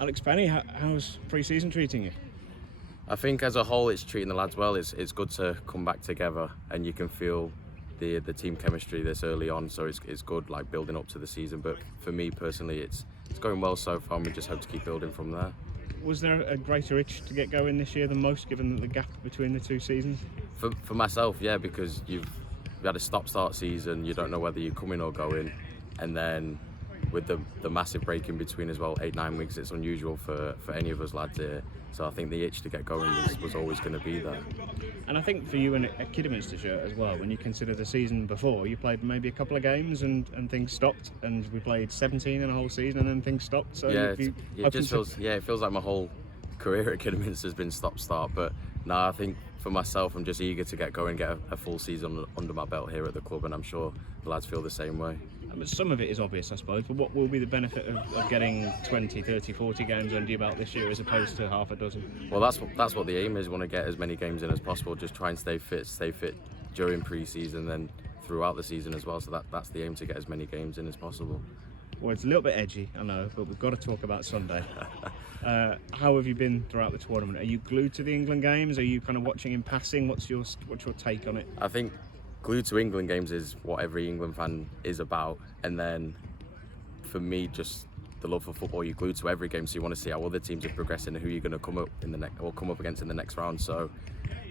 Alex Penny, how's pre-season treating you? I think as a whole it's treating the lads well. It's good to come back together and you can feel the team chemistry this early on, so it's good, like building up to the season. But for me personally, it's going well so far and we just hope to keep building from there. Was there a greater itch to get going this year than most, given the gap between the two seasons? For myself, yeah, because you've had a stop-start season, you don't know whether you're coming or going, and then with the massive break in between as well, 8-9 weeks, it's unusual for any of us lads here. So I think the itch to get going was always going to be there. And I think for you in a Kidderminster shirt as well, when you consider the season before, you played maybe a couple of games and things stopped, and we played 17 in a whole season and then things stopped. So yeah, it feels like my whole career at Kidderminster has been stop-start. But no, I think for myself, I'm just eager to get going, get a full season under my belt here at the club, and I'm sure the lads feel the same way. Some of it is obvious, I suppose, but what will be the benefit of getting 20, 30, 40 games under your belt this year as opposed to half a dozen? Well, that's what the aim is. We want to get as many games in as possible, just try and stay fit during pre-season, then throughout the season as well. So that's the aim, to get as many games in as possible. Well, it's a little bit edgy, I know, but we've got to talk about Sunday. How have you been throughout the tournament? Are you glued to the England games? Are you kind of watching in passing? What's your take on it? I think glued to England games is what every England fan is about, and then for me, just the love for football. You're glued to every game, so you want to see how other teams are progressing and who you're going to come up against in the next round. So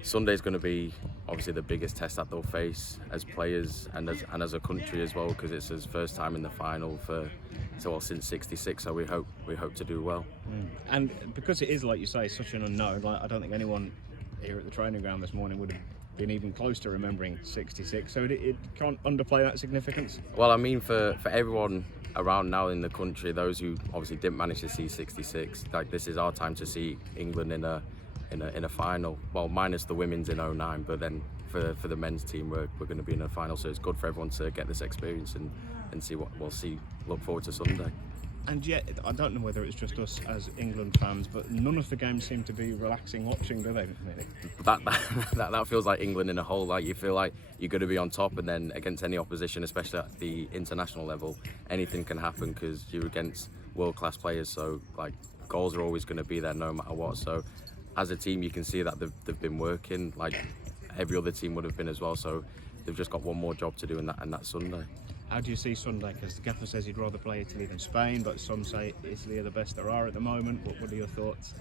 Sunday's going to be obviously the biggest test that they'll face as players and as a country as well, because it's his first time in the final since '66. So we hope to do well. And because it is, like you say, such an unknown, like I don't think anyone here at the training ground this morning would have been even close to remembering '66, so it can't underplay that significance. Well, I mean, for everyone around now in the country, those who obviously didn't manage to see '66, like this is our time to see England in a final. Well, minus the women's in '09, but then for the men's team, we're going to be in a final, so it's good for everyone to get this experience and see what we'll see. Look forward to Sunday. And yet, I don't know whether it's just us as England fans, but none of the games seem to be relaxing watching, do they? That feels like England in a whole. Like you feel like you're going to be on top, and then against any opposition, especially at the international level, anything can happen because you're against world-class players. So like goals are always going to be there no matter what. So as a team, you can see that they've been working like every other team would have been as well. So they've just got one more job to do, and that's Sunday. How do you see Sunday? Because the gaffer says he'd rather play Italy than Spain, but some say Italy are the best there are at the moment. What are your thoughts?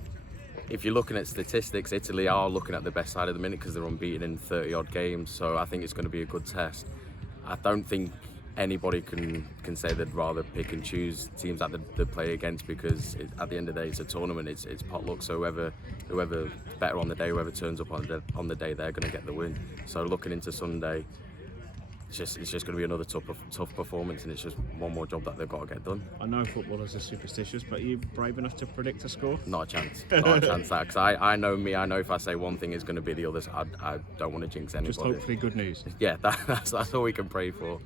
If you're looking at statistics, Italy are looking at the best side of the minute because they're unbeaten in 30-odd games. So I think it's going to be a good test. I don't think anybody can say they'd rather pick and choose teams that they play against, because at the end of the day, it's a tournament. It's potluck. So whoever's better on the day, whoever turns up on the day, they're going to get the win. So looking into Sunday, it's just going to be another tough performance, and it's just one more job that they've got to get done. I know footballers are superstitious, but are you brave enough to predict a score? Not a chance. Not a chance. Because I know me. I know if I say one thing, it's going to be the other. I don't want to jinx anybody. Just hopefully good news. Yeah, that's all we can pray for.